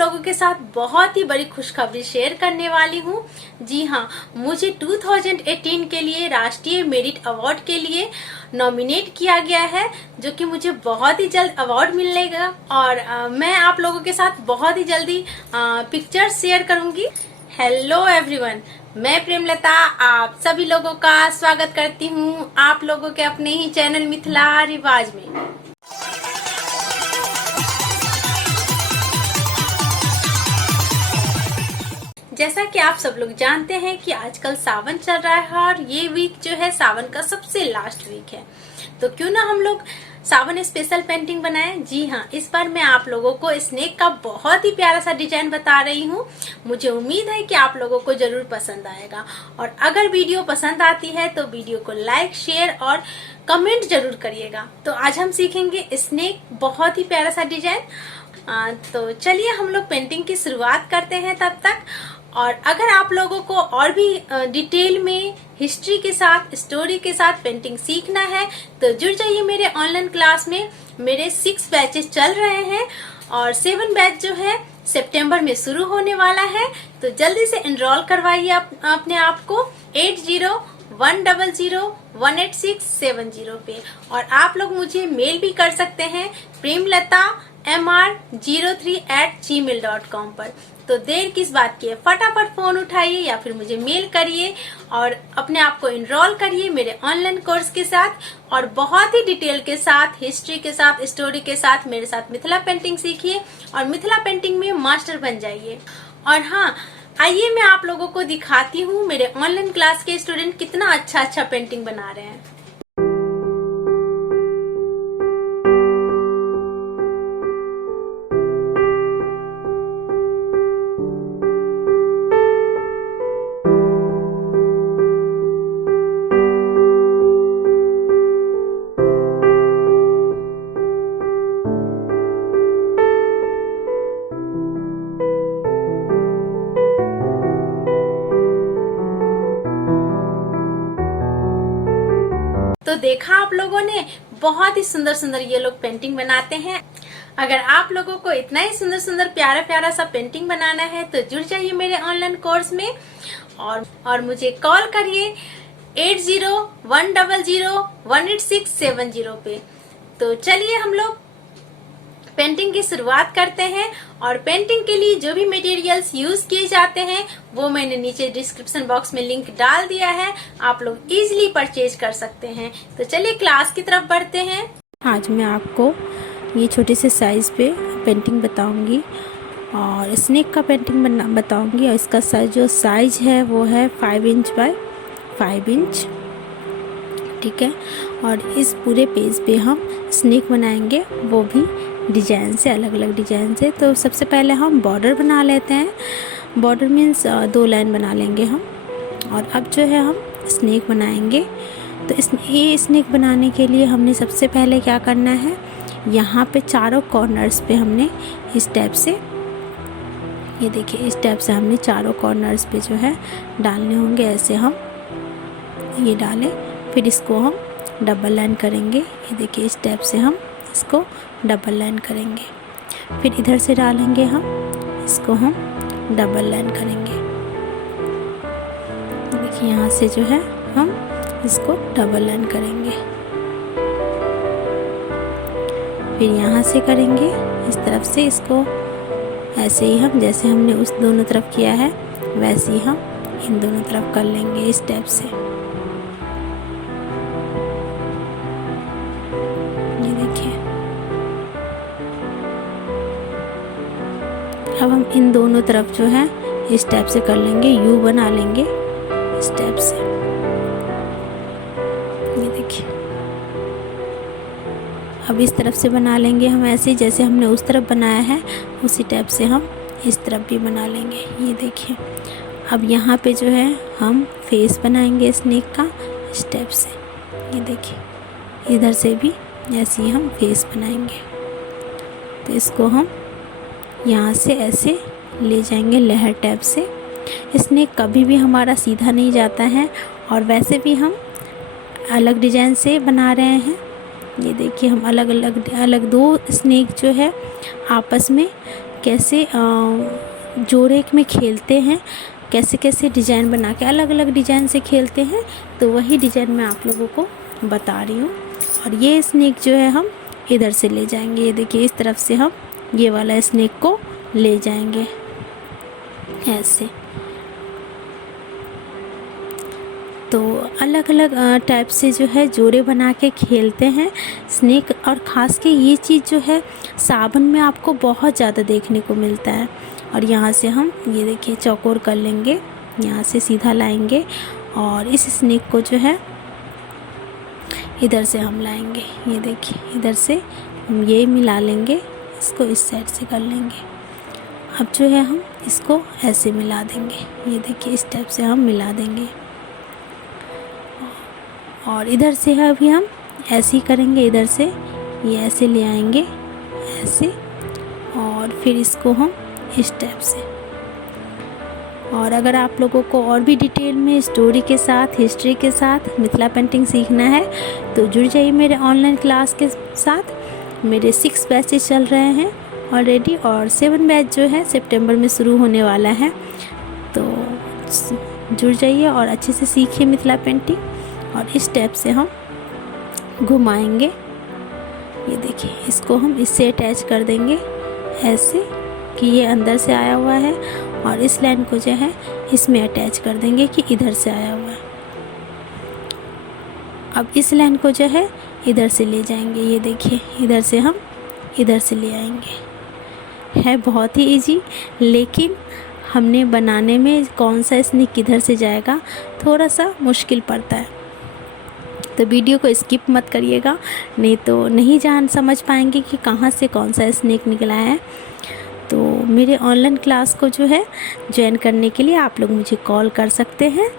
लोगों के साथ बहुत ही बड़ी खुशखबरी शेयर करने वाली हूँ। जी हाँ, मुझे 2018 के लिए राष्ट्रीय मेरिट अवार्ड के लिए नॉमिनेट किया गया है, जो कि मुझे बहुत ही जल्द अवार्ड मिलेगा और मैं आप लोगों के साथ बहुत ही जल्दी पिक्चर्स शेयर करूंगी। हेलो एवरीवन, मैं प्रेमलता आप सभी लोगों का स्वागत करती हूँ आप लोगों के अपने ही चैनल मिथिला रिवाज में। जैसा कि आप सब लोग जानते हैं कि आजकल सावन चल रहा है और ये वीक जो है सावन का सबसे लास्ट वीक है, तो क्यों ना हम लोग सावन स्पेशल पेंटिंग बनाएं। जी हाँ, इस बार मैं आप लोगों को स्नेक का बहुत ही प्यारा सा डिजाइन बता रही हूँ। मुझे उम्मीद है कि आप लोगों को जरूर पसंद आएगा और अगर वीडियो पसंद आती है तो वीडियो को लाइक, शेयर और कमेंट जरूर करिएगा। तो आज हम सीखेंगे स्नेक, बहुत ही प्यारा सा डिजाइन। तो चलिए हम लोग पेंटिंग की शुरुआत करते हैं तब तक। और अगर आप लोगों को और भी डिटेल में हिस्ट्री के साथ, स्टोरी के साथ पेंटिंग सीखना है तो जुड़ जाइए मेरे ऑनलाइन क्लास में। मेरे 6 बैचेस चल रहे हैं और 7 बैच जो है सितंबर में शुरू होने वाला है, तो जल्दी से एनरोल करवाइए अपने आप को 8010018670 पे। और आप लोग मुझे मेल भी कर सकते हैं premlata mr03@gmail.com पर। तो देर किस बात की है, फटाफट फोन उठाइए या फिर मुझे मेल करिए और अपने आप को एनरोल करिए मेरे ऑनलाइन कोर्स के साथ और बहुत ही डिटेल के साथ, हिस्ट्री के साथ, स्टोरी के साथ मेरे साथ मिथिला पेंटिंग सीखिए और मिथिला पेंटिंग में मास्टर बन जाइए। और हाँ, आइए मैं आप लोगों को दिखाती हूँ मेरे ऑनलाइन क्लास के स्टूडेंट कितना अच्छा पेंटिंग बना रहे हैं। तो देखा आप लोगों ने, बहुत ही सुंदर ये लोग पेंटिंग बनाते हैं। अगर आप लोगों को इतना ही सुंदर प्यारा सा पेंटिंग बनाना है तो जुड़ जाइए मेरे ऑनलाइन कोर्स में और मुझे कॉल करिए 8010018670 पे। तो चलिए हम लोग पेंटिंग की शुरुआत करते हैं और पेंटिंग के लिए जो भी मटेरियल्स यूज किए जाते हैं वो मैंने नीचे डिस्क्रिप्शन बॉक्स में लिंक डाल दिया है, आप लोग इजीली परचेज कर सकते हैं। तो चलिए क्लास की तरफ बढ़ते हैं। आज मैं आपको ये छोटे से साइज़ पे पेंटिंग बताऊंगी और स्नेक का पेंटिंग बताऊंगी और इसका जो साइज है वो है 5 इंच बाय 5 इंच, ठीक है। और इस पूरे पेज पे हम स्नेक बनाएंगे, वो भी डिजाइन से, अलग अलग डिजाइन से। तो सबसे पहले हम बॉर्डर बना लेते हैं। बॉर्डर मीन्स 2 लाइन बना लेंगे हम। और अब जो है हम स्नेक बनाएंगे। तो ये स्नेक बनाने के लिए हमने सबसे पहले क्या करना है, यहाँ पे चारों कॉर्नर्स पे हमने इस टाइप से, ये देखिए इस टाइप से हमने चारों कॉर्नर्स पे जो है डालने होंगे। ऐसे हम ये डालें, फिर इसको हम डबल लाइन करेंगे। ये देखिए इस टाइप से हम इसको डबल लाइन करेंगे, फिर इधर से डालेंगे हम इसको, हम डबल लाइन करेंगे। देखिए यहाँ से जो है हम इसको डबल लाइन करेंगे, फिर यहाँ से करेंगे इस तरफ से इसको। ऐसे ही हम, जैसे हमने उस दोनों तरफ किया है वैसे ही हम इन दोनों तरफ कर लेंगे इस टाइप से। ये देखिए, अब हम इन दोनों तरफ जो है इस टाइप से कर लेंगे, यू बना लेंगे इस टाइप से। ये देखिए, अब इस तरफ से बना लेंगे हम ऐसे, जैसे हमने उस तरफ बनाया है उसी टाइप से हम इस तरफ भी बना लेंगे। ये देखिए, अब यहाँ पे जो है हम फेस बनाएंगे स्नेक का इस टाइप से। ये देखिए, इधर से भी ऐसे ही हम फेस बनाएंगे। तो इसको हम यहाँ से ऐसे ले जाएंगे लहर टाइप से। स्नेक कभी भी हमारा सीधा नहीं जाता है और वैसे भी हम अलग डिजाइन से बना रहे हैं। ये देखिए, हम अलग 2 स्नेक जो है आपस में कैसे जोड़े में खेलते हैं, कैसे कैसे डिज़ाइन बना के अलग अलग डिज़ाइन से खेलते हैं, तो वही डिज़ाइन मैं आप लोगों को बता रही हूँ। और ये स्नेक जो है हम इधर से ले जाएंगे, ये देखिए इस तरफ से हम ये वाला स्नेक को ले जाएंगे ऐसे। तो अलग अलग टाइप से जो है जोड़े बना के खेलते हैं स्नेक। और ख़ास के ये चीज़ जो है सावन में आपको बहुत ज़्यादा देखने को मिलता है। और यहाँ से हम ये देखिए चौकोर कर लेंगे, यहाँ से सीधा लाएंगे और इस स्नेक को जो है इधर से हम लाएंगे, ये देखिए इधर से हम ये मिला लेंगे, इसको इस साइड से कर लेंगे। अब जो है हम इसको ऐसे मिला देंगे, ये देखिए इस टाइप से हम मिला देंगे। और इधर से है अभी हम ऐसे ही करेंगे, इधर से ये ऐसे ले आएंगे ऐसे, और फिर इसको हम इस टाइप से। और अगर आप लोगों को और भी डिटेल में स्टोरी के साथ, हिस्ट्री के साथ मिथिला पेंटिंग सीखना है तो जुड़ जाइए मेरे ऑनलाइन क्लास के साथ। मेरे 6 बैचेस चल रहे हैं ऑलरेडी और 7 बैच जो है सितंबर में शुरू होने वाला है। तो जुड़ जाइए और अच्छे से सीखिए मिथिला पेंटिंग। और इस टाइप से हम घुमाएंगे, ये देखिए इसको हम इससे अटैच कर देंगे ऐसे कि ये अंदर से आया हुआ है, और इस लाइन को जो है इसमें अटैच कर देंगे कि इधर से आया हुआ है। अब इस लाइन को जो है इधर से ले जाएंगे, ये देखिए इधर से हम इधर से ले आएंगे। है बहुत ही इजी, लेकिन हमने बनाने में कौन सा स्नेक किधर से जाएगा थोड़ा सा मुश्किल पड़ता है। तो वीडियो को स्किप मत करिएगा, नहीं तो नहीं समझ पाएंगे कि कहाँ से कौन सा स्नेक निकला है। तो मेरे ऑनलाइन क्लास को जो है ज्वाइन करने के लिए आप लोग मुझे कॉल कर सकते हैं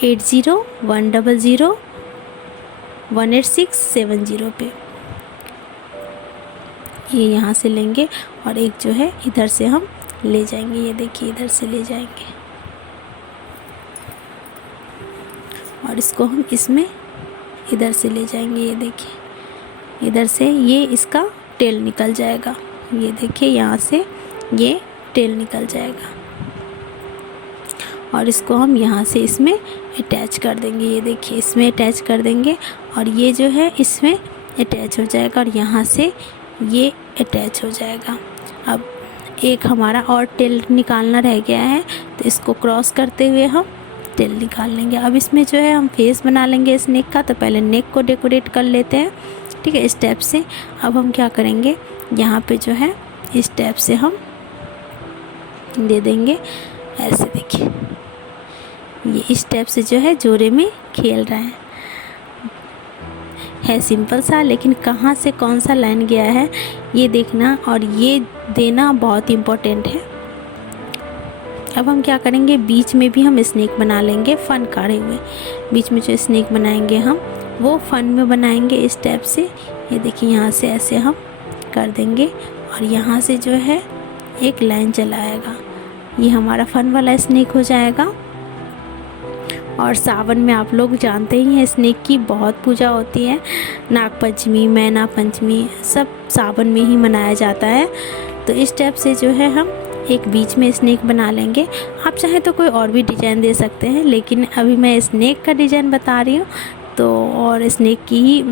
80-100-18670 पे। ये यहाँ से लेंगे और एक जो है इधर से हम ले जाएंगे, ये देखिए इधर से ले जाएंगे और इसको हम इसमें इधर से ले जाएंगे, ये देखिए इधर से ये इसका टेल निकल जाएगा, ये देखिए यहाँ से ये टेल निकल जाएगा और इसको हम यहाँ से इसमें अटैच कर देंगे, ये देखिए इसमें अटैच कर देंगे और ये जो है इसमें अटैच हो जाएगा और यहाँ से ये अटैच हो जाएगा। अब एक हमारा और टेल निकालना रह गया है, तो इसको क्रॉस करते हुए हम टेल निकाल लेंगे। अब इसमें जो है हम फेस बना लेंगे स्नेक का, तो पहले नेक को डेकोरेट कर लेते हैं, ठीक है, इस टाइप से। अब हम क्या करेंगे, यहाँ पे जो है इस टाइप से हम दे देंगे ऐसे, देखिए ये इस टाइप से जो है जोड़े में खेल रहा है सिंपल सा, लेकिन कहाँ से कौन सा लाइन गया है ये देखना और ये देना बहुत इम्पोर्टेंट है। अब हम क्या करेंगे, बीच में भी हम स्नेक बना लेंगे फन काढ़े हुए। बीच में जो स्नेक बनाएंगे हम वो फन में बनाएंगे इस टाइप से, ये देखिए यहाँ से ऐसे हम कर देंगे और यहाँ से जो है एक लाइन चलाएगा, ये हमारा फन वाला स्नेक हो जाएगा। और सावन में आप लोग जानते ही हैं स्नेक की बहुत पूजा होती है, नाग पंचमी, मैना पंचमी सब सावन में ही मनाया जाता है। तो इस टाइप से जो है हम एक बीच में स्नेक बना लेंगे। आप चाहें तो कोई और भी डिज़ाइन दे सकते हैं, लेकिन अभी मैं स्नेक का डिज़ाइन बता रही हूँ। तो और स्नेक की ही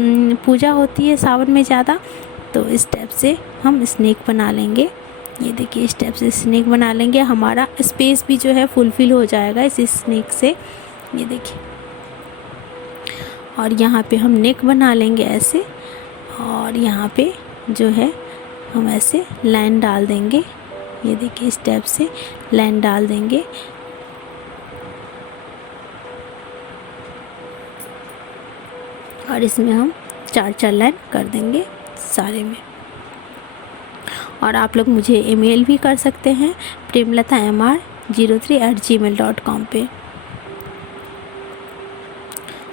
पूजा होती है सावन में ज़्यादा, तो इस टाइप से हम स्नेक बना लेंगे, ये देखिए इस टाइप से स्नेक बना लेंगे। हमारा स्पेस भी जो है फुलफिल हो जाएगा इस स्नेक से, ये देखिए। और यहाँ पे हम नेक बना लेंगे ऐसे, और यहाँ पे जो है हम ऐसे लाइन डाल देंगे, ये देखिए इस टाइप से लाइन डाल देंगे। और इसमें हम 4-4 लाइन कर देंगे सारे में। और आप लोग मुझे ईमेल भी कर सकते हैं premlata.mr03@gmail.com पे।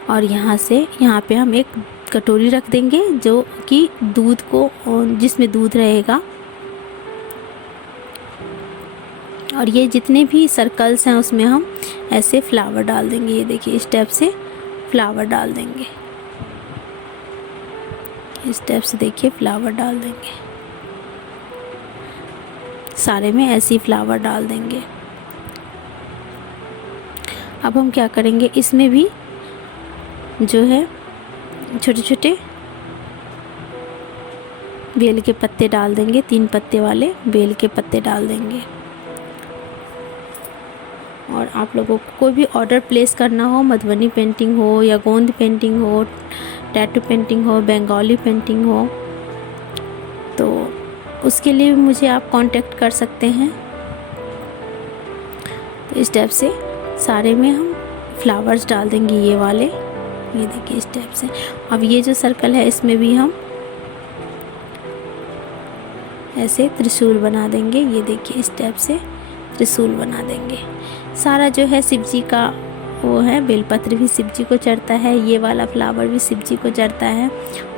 और यहाँ पे हम एक कटोरी रख देंगे जो कि दूध को, जिसमें दूध रहेगा। और ये जितने भी सर्कल्स हैं उसमें हम ऐसे फ्लावर डाल देंगे, ये देखिए इस टाइप से फ्लावर डाल देंगे, इस टाइप से देखिए फ्लावर डाल देंगे सारे में ऐसे ही फ्लावर डाल देंगे। अब हम क्या करेंगे, इसमें भी जो है छोटे छोटे बेल के पत्ते डाल देंगे, 3 पत्ते वाले बेल के पत्ते डाल देंगे। और आप लोगों को कोई भी ऑर्डर प्लेस करना हो, मधुबनी पेंटिंग हो या गोंद पेंटिंग हो, टैटू पेंटिंग हो, बंगाली पेंटिंग हो, तो उसके लिए भी मुझे आप कांटेक्ट कर सकते हैं। तो इस टाइप से सारे में हम फ्लावर्स डाल देंगे, ये वाले, ये देखिए इस टाइप से। अब ये जो सर्कल है इसमें भी हम ऐसे त्रिशूल बना देंगे, ये देखिए इस टाइप से त्रिशूल बना देंगे। सारा जो है शिव जी का वो है, बेलपत्र भी शिव जी को चढ़ता है, ये वाला फ्लावर भी शिव जी को चढ़ता है,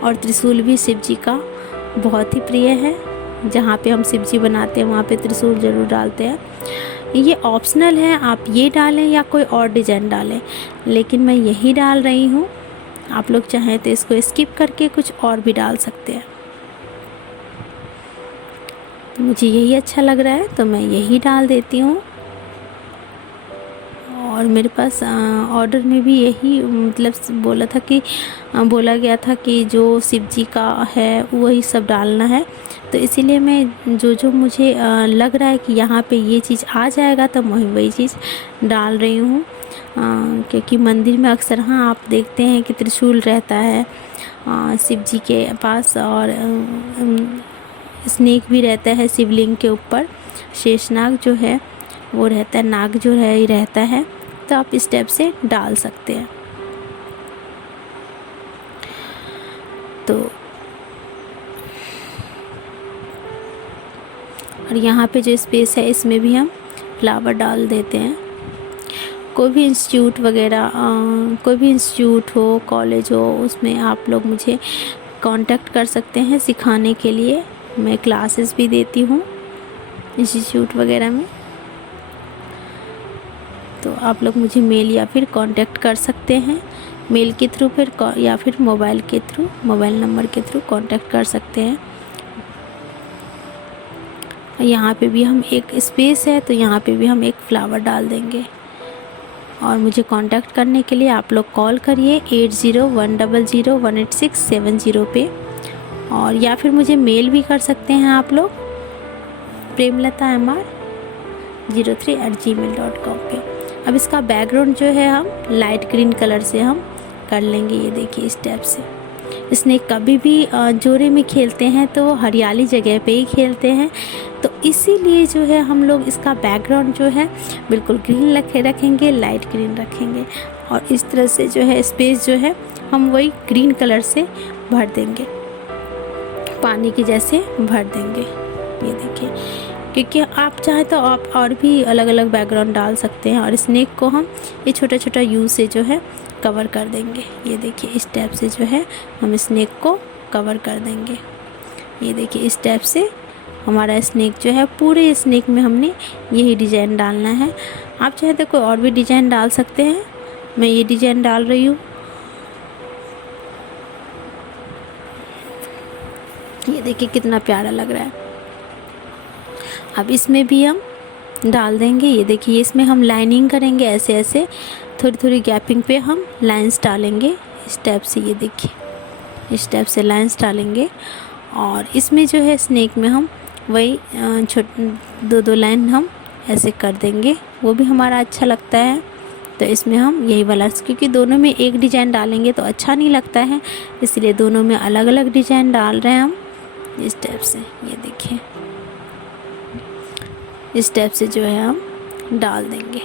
और त्रिशूल भी शिव जी का बहुत ही प्रिय है। जहाँ पे हम शिव जी बनाते हैं वहाँ पे त्रिशूल ज़रूर डालते हैं। ये ऑप्शनल है, आप ये डालें या कोई और डिज़ाइन डालें, लेकिन मैं यही डाल रही हूँ। आप लोग चाहें तो इसको स्किप करके कुछ और भी डाल सकते हैं। तो मुझे यही अच्छा लग रहा है तो मैं यही डाल देती हूँ। और मेरे पास ऑर्डर में भी यही मतलब बोला गया था कि जो शिव जी का है वही सब डालना है। तो इसीलिए मैं जो मुझे लग रहा है कि यहाँ पे ये चीज़ आ जाएगा तो मैं वही चीज़ डाल रही हूँ। क्योंकि मंदिर में अक्सर हाँ आप देखते हैं कि त्रिशूल रहता है शिव जी के पास, और स्नेक भी रहता है शिवलिंग के ऊपर, शेषनाग जो है वो रहता है, नाग जो है ये रहता है। तो आप इस टाइप से डाल सकते हैं। तो और यहाँ पे जो स्पेस है इसमें भी हम फ्लावर डाल देते हैं। कोई भी इंस्टीट्यूट वगैरह, कोई भी इंस्टीट्यूट हो, कॉलेज हो, उसमें आप लोग मुझे कांटेक्ट कर सकते हैं सिखाने के लिए। मैं क्लासेस भी देती हूँ इंस्टीट्यूट वगैरह में। तो आप लोग मुझे मेल या फिर कांटेक्ट कर सकते हैं, मेल के थ्रू फिर या फिर मोबाइल के थ्रू, मोबाइल नंबर के थ्रू कांटेक्ट कर सकते हैं। यहाँ पे भी हम एक स्पेस है तो यहाँ पे भी हम एक फ्लावर डाल देंगे। और मुझे कांटेक्ट करने के लिए आप लोग कॉल करिए 8010018670 पे, और या फिर मुझे मेल भी कर सकते हैं आप लोग premlata03@gmail.com पे। अब इसका बैकग्राउंड जो है हम लाइट ग्रीन कलर से हम कर लेंगे, ये देखिए इस टाइप से। स्नेक कभी भी जोड़े में खेलते हैं तो हरियाली जगह पे ही खेलते हैं, तो इसीलिए जो है हम लोग इसका बैकग्राउंड जो है बिल्कुल ग्रीन रखेंगे, लाइट ग्रीन रखेंगे। और इस तरह से जो है स्पेस जो है हम वही ग्रीन कलर से भर देंगे, पानी के जैसे भर देंगे, ये देखिए। क्योंकि आप चाहे तो आप और भी अलग अलग बैकग्राउंड डाल सकते हैं। और स्नेक को हम ये छोटा छोटा यू से जो है कवर कर देंगे, ये देखिए इस टाइप से जो है हम स्नेक को कवर कर देंगे। ये देखिए इस टाइप से हमारा स्नेक जो है, पूरे स्नेक में हमने यही डिज़ाइन डालना है। आप चाहे तो कोई और भी डिज़ाइन डाल सकते हैं, मैं ये डिज़ाइन डाल रही हूँ। ये देखिए कितना प्यारा लग रहा है। अब इसमें भी हम डाल देंगे, ये देखिए इसमें हम लाइनिंग करेंगे, ऐसे ऐसे थोड़ी थोड़ी गैपिंग पे हम लाइंस डालेंगे इस टाइप से, ये देखिए इस टाइप से लाइंस डालेंगे। और इसमें जो है स्नेक में हम वही दो दो लाइन हम ऐसे कर देंगे, वो भी हमारा अच्छा लगता है। तो इसमें हम यही वाला, क्योंकि दोनों में एक डिज़ाइन डालेंगे तो अच्छा नहीं लगता है, इसलिए दोनों में अलग अलग डिज़ाइन डाल रहे हैं हम इस टाइप से। ये देखिए इस टाइप से जो है हम डाल देंगे।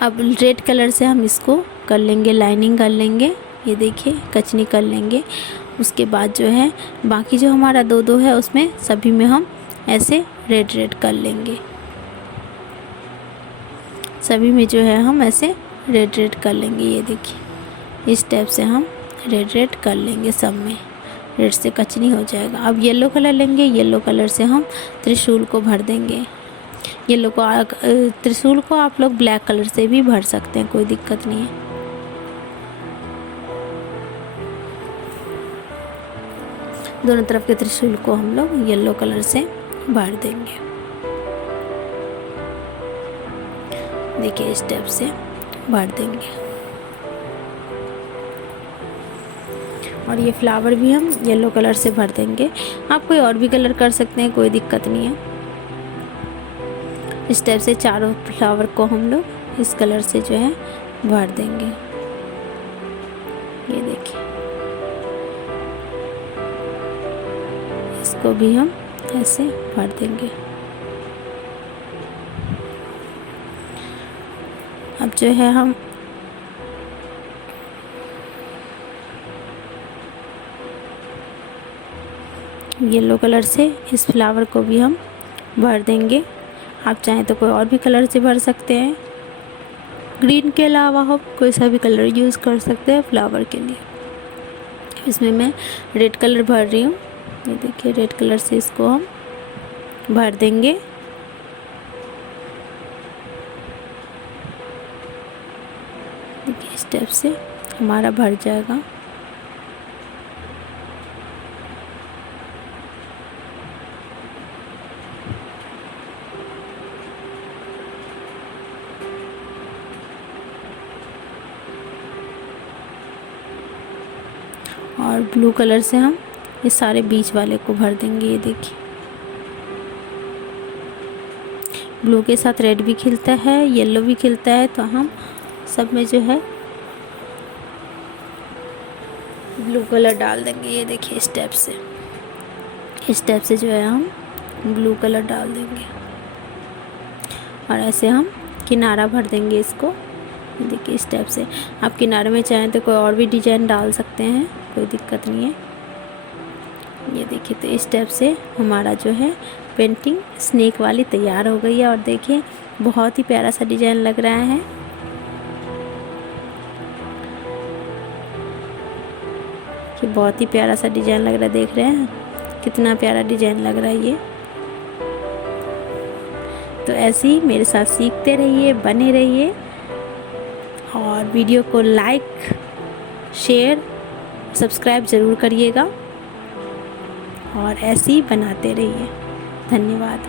अब रेड कलर से हम इसको कर लेंगे, लाइनिंग कर लेंगे, ये देखिए कचनी कर लेंगे। उसके बाद जो है बाकी जो हमारा दो है उसमें सभी में हम ऐसे रेड रेड कर लेंगे, सभी में जो है हम ऐसे रेड रेड कर लेंगे। ये देखिए इस टाइप से हम रेड रेड कर लेंगे, सब में रेड से कचनी हो जाएगा। अब येलो कलर लेंगे, येलो कलर से हम त्रिशूल को भर देंगे। येलो को त्रिशूल को आप लोग ब्लैक कलर से भी भर सकते हैं, कोई दिक्कत नहीं है। दोनों तरफ के त्रिशूल को हम लोग येलो कलर से भर देंगे। देखिए इस टाइप से भर देंगे। और ये फ्लावर भी हम येलो कलर से भर देंगे। आप कोई और भी कलर कर सकते हैं, कोई दिक्कत नहीं है। इस टाइप से चारों फ्लावर को हम लोग इस कलर से जो है भर देंगे। ये देखिए, इसको भी हम ऐसे भर देंगे। अब जो है हम येलो कलर से इस फ्लावर को भी हम भर देंगे। आप चाहें तो कोई और भी कलर से भर सकते हैं। ग्रीन के अलावा हम कोई सा भी कलर यूज़ कर सकते हैं फ्लावर के लिए। इसमें मैं रेड कलर भर रही हूँ। ये देखिए, रेड कलर से इसको हम भर देंगे। देखिए इस टाइप से हमारा भर जाएगा। और ब्लू कलर से हम ये सारे बीच वाले को भर देंगे। ये देखिए, ब्लू के साथ रेड भी खिलता है, येलो भी खिलता है, तो हम सब में जो है ब्लू कलर डाल देंगे। ये देखिए इस टाइप से जो है हम ब्लू कलर डाल देंगे। और ऐसे हम किनारा भर देंगे इसको। देखिए इस टाइप से आप किनारे में चाहें तो कोई और भी डिजाइन डाल सकते हैं, कोई दिक्कत नहीं है। ये देखिए, तो इस टाइप से हमारा जो है पेंटिंग स्नेक वाली तैयार हो गई है। और देखिए बहुत ही प्यारा सा डिजाइन लग रहा है। कि बहुत ही प्यारा सा डिजाइन लग रहा है, देख रहे हैं कितना प्यारा डिजाइन लग रहा है ये। तो ऐसे ही मेरे साथ सीखते रहिए, बने रहिए और वीडियो को लाइक, शेयर, सब्सक्राइब ज़रूर करिएगा और ऐसे ही बनाते रहिए। धन्यवाद।